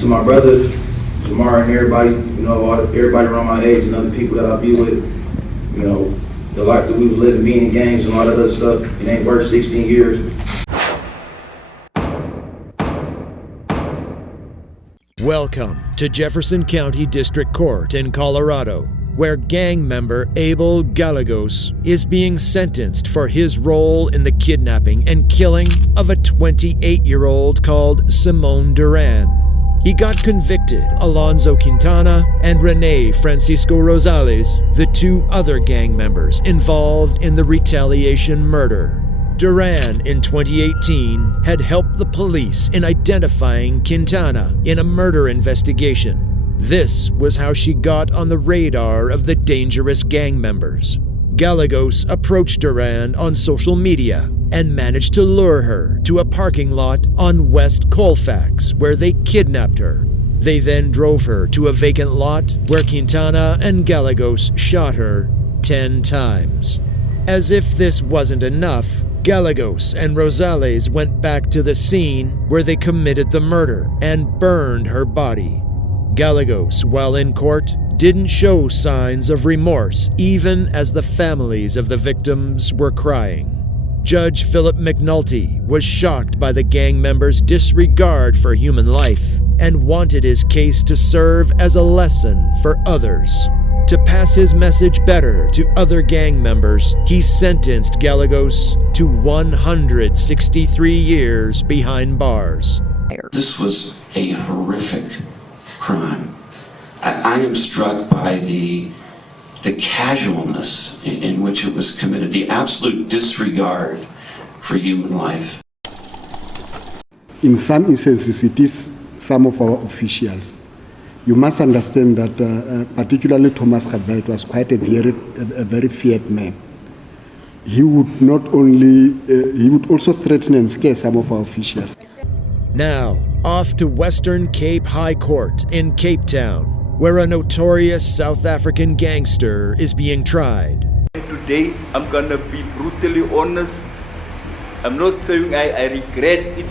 to my brother, Jamar, and everybody, everybody around my age and other people that I be with, the life that we was living, being in gangs and all that other stuff, it ain't worth 16 years. Welcome to Jefferson County District Court in Colorado, where gang member Abel Gallegos is being sentenced for his role in the kidnapping and killing of a 28-year-old called Simone Duran. He got convicted Alonzo Quintana and Rene Francisco Rosales, the two other gang members involved in the retaliation murder. Duran, in 2018, had helped the police in identifying Quintana in a murder investigation. This was how she got on the radar of the dangerous gang members. Gallegos approached Duran on social media and managed to lure her to a parking lot on West Colfax, where they kidnapped her. They then drove her to a vacant lot where Quintana and Gallegos shot her 10 times. As if this wasn't enough, Gallegos and Rosales went back to the scene where they committed the murder and burned her body. Gallegos, while in court, didn't show signs of remorse even as the families of the victims were crying. Judge Philip McNulty was shocked by the gang members' disregard for human life and wanted his case to serve as a lesson for others. To pass his message better to other gang members, he sentenced Gallegos to 163 years behind bars. This was a horrific crime. I am struck by the casualness in which it was committed, the absolute disregard for human life. In some instances, it is some of our officials. You must understand that particularly Thomas Geweld was quite a very feared man. He would not only, he would also threaten and scare some of our officials. Now, off to Western Cape High Court in Cape Town, where a notorious South African gangster is being tried. Today, I'm gonna be brutally honest. I'm not saying I regret it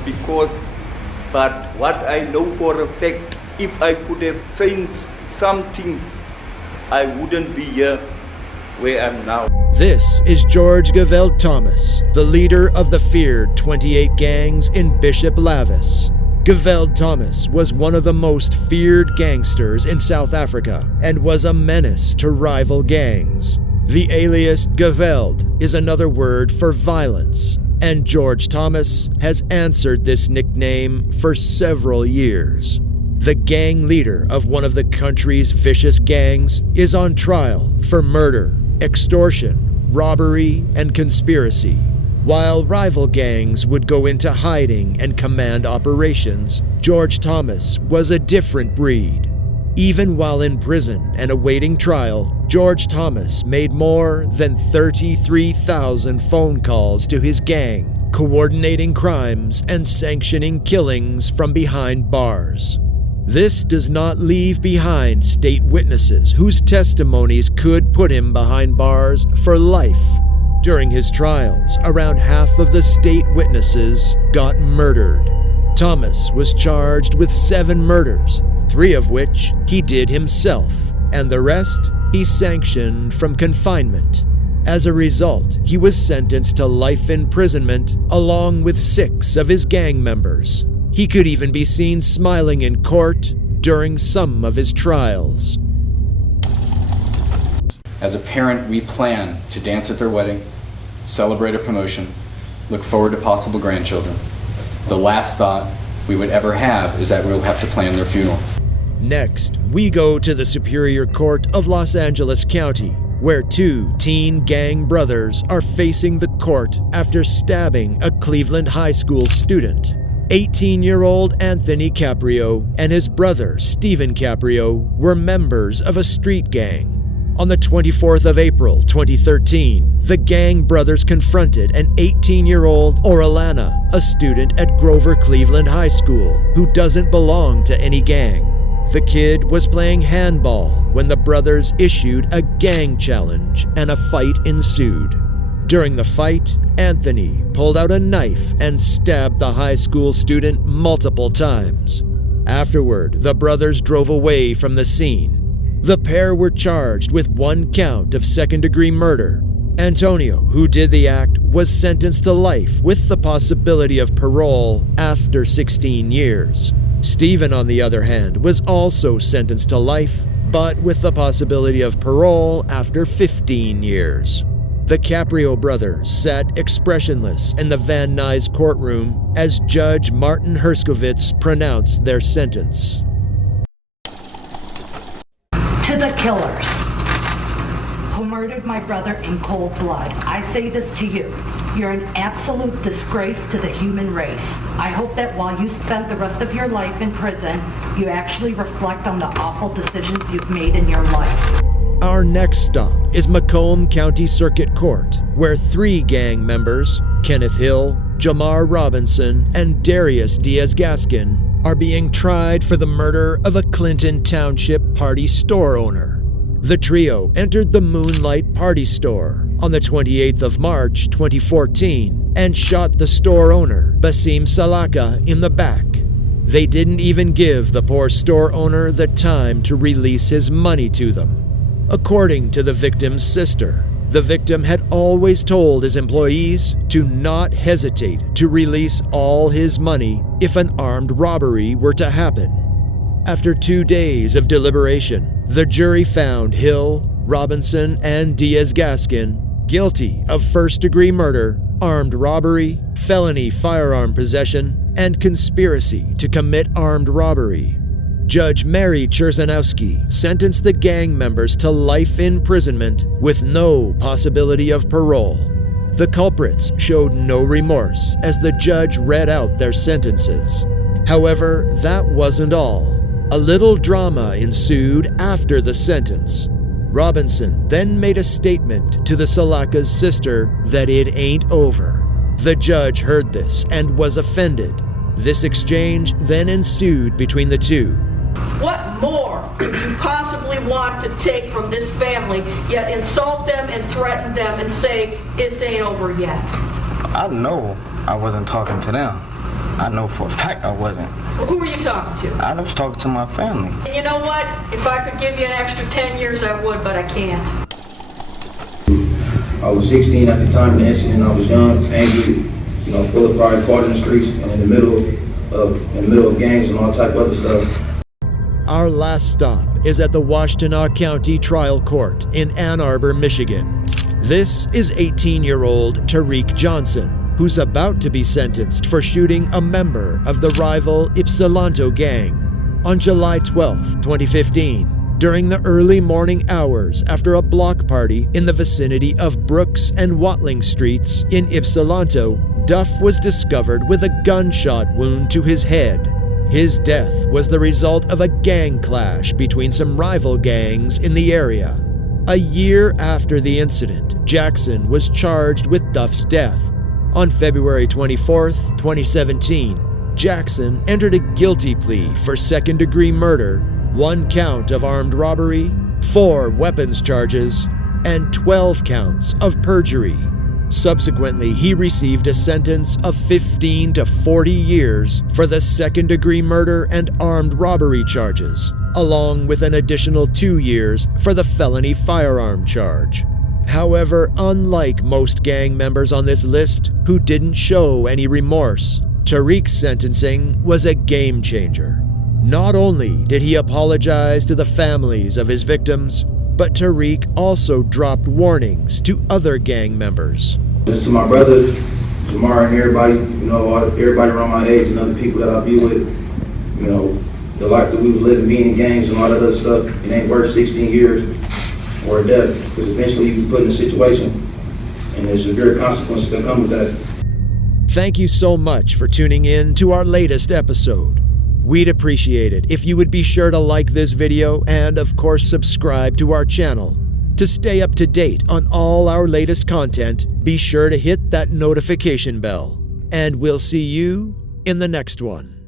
but what I know for a fact, if I could have changed some things, I wouldn't be here where I'm now. This is George Geweld Thomas, the leader of the feared 28 gangs in Bishop Lavis. Geweld Thomas was one of the most feared gangsters in South Africa and was a menace to rival gangs. The alias Geweld is another word for violence, and George Thomas has answered this nickname for several years. The gang leader of one of the country's vicious gangs is on trial for murder, extortion, robbery, and conspiracy. While rival gangs would go into hiding and command operations, George Thomas was a different breed. Even while in prison and awaiting trial, George Thomas made more than 33,000 phone calls to his gang, coordinating crimes and sanctioning killings from behind bars. This does not leave behind state witnesses whose testimonies could put him behind bars for life. During his trials, around half of the state witnesses got murdered. Thomas was charged with 7 murders, 3 of which he did himself, and the rest he sanctioned from confinement. As a result, he was sentenced to life imprisonment along with 6 of his gang members. He could even be seen smiling in court during some of his trials. As a parent, we plan to dance at their wedding, celebrate a promotion, look forward to possible grandchildren. The last thought we would ever have is that we'll have to plan their funeral. Next, we go to the Superior Court of Los Angeles County, where 2 teen gang brothers are facing the court after stabbing a Cleveland high school student. 18-year-old Anthony Caprio and his brother Stephen Caprio were members of a street gang. On the 24th of April, 2013, the gang brothers confronted an 18-year-old Orellana, a student at Grover Cleveland High School, who doesn't belong to any gang. The kid was playing handball when the brothers issued a gang challenge and a fight ensued. During the fight, Anthony pulled out a knife and stabbed the high school student multiple times. Afterward, the brothers drove away from the scene. The pair were charged with 1 count of second-degree murder. Antonio, who did the act, was sentenced to life with the possibility of parole after 16 years. Stephen, on the other hand, was also sentenced to life, but with the possibility of parole after 15 years. The Caprio brothers sat expressionless in the Van Nuys courtroom as Judge Martin Herskovitz pronounced their sentence. To the killers who murdered my brother in cold blood, I say this to you. You're an absolute disgrace to the human race. I hope that while you spent the rest of your life in prison, you actually reflect on the awful decisions you've made in your life. Our next stop is Macomb County Circuit Court, where 3 gang members, Kenneth Hill, Jamar Robinson, and Darius Diaz-Gaskin, are being tried for the murder of a Clinton Township party store owner. The trio entered the Moonlight Party Store on the 28th of March 2014 and shot the store owner, Basim Salaka, in the back. They didn't even give the poor store owner the time to release his money to them. According to the victim's sister, the victim had always told his employees to not hesitate to release all his money if an armed robbery were to happen. After 2 days of deliberation, the jury found Hill, Robinson, and Diaz-Gaskin guilty of first-degree murder, armed robbery, felony firearm possession, and conspiracy to commit armed robbery. Judge Mary Cherzanowski sentenced the gang members to life imprisonment with no possibility of parole. The culprits showed no remorse as the judge read out their sentences. However, that wasn't all. A little drama ensued after the sentence. Robinson then made a statement to the Salaka's sister that it ain't over. The judge heard this and was offended. This exchange then ensued between the two. What more could you possibly want to take from this family, yet insult them and threaten them and say, this ain't over yet? I know I wasn't talking to them. I know for a fact I wasn't. Well, who were you talking to? I was talking to my family. And you know what? If I could give you an extra 10 years, I would, but I can't. I was 16 at the time of the incident. I was young, angry, full of pride, caught in the streets and in the middle of gangs and all type of other stuff. Our last stop is at the Washtenaw County Trial Court in Ann Arbor, Michigan. This is 18-year-old Tariq Johnson, who's about to be sentenced for shooting a member of the rival Ypsilanto gang. On July 12, 2015, during the early morning hours after a block party in the vicinity of Brooks and Watling Streets in Ypsilanto, Duff was discovered with a gunshot wound to his head. His death was the result of a gang clash between some rival gangs in the area. A year after the incident, Jackson was charged with Duff's death. On February 24, 2017, Jackson entered a guilty plea for second-degree murder, 1 count of armed robbery, 4 weapons charges, and 12 counts of perjury. Subsequently, he received a sentence of 15 to 40 years for the second-degree murder and armed robbery charges, along with an additional 2 years for the felony firearm charge. However, unlike most gang members on this list who didn't show any remorse, Tariq's sentencing was a game changer. Not only did he apologize to the families of his victims, but Tariq also dropped warnings to other gang members. Just to my brother, Jamar, and everybody, everybody around my age and other people that I be with, the life that we was living, being in gangs and all that other stuff, it ain't worth 16 years or a death, because eventually you can be put in a situation and there's severe consequences that come with that. Thank you so much for tuning in to our latest episode. We'd appreciate it if you would be sure to like this video and, of course, subscribe to our channel. To stay up to date on all our latest content, be sure to hit that notification bell. And we'll see you in the next one.